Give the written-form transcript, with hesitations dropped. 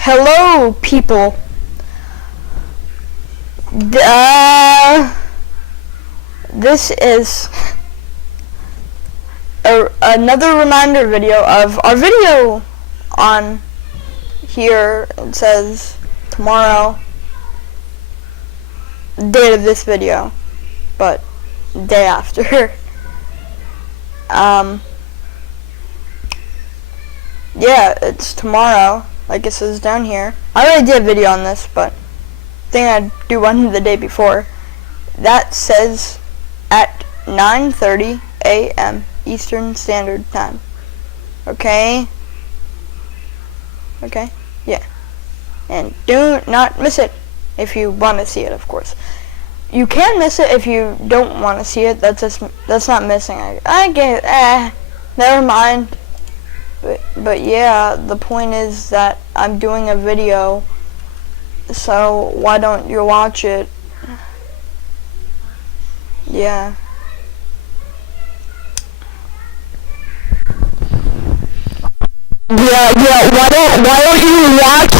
Hello, people. This is another reminder video of our video on here. It says tomorrow, date of this video, but day after. Yeah, it's tomorrow, like it says down here. I already did a video on this, but I think I'd do one the day before. That says at 9:30 a.m. Eastern Standard Time. Okay? Okay? Yeah. And do not miss it if you want to see it, of course. You can miss it if you don't want to see it. That's not missing. I get never mind. But yeah, the point is that I'm doing a video, so why don't you watch it? Yeah. Yeah, why don't you watch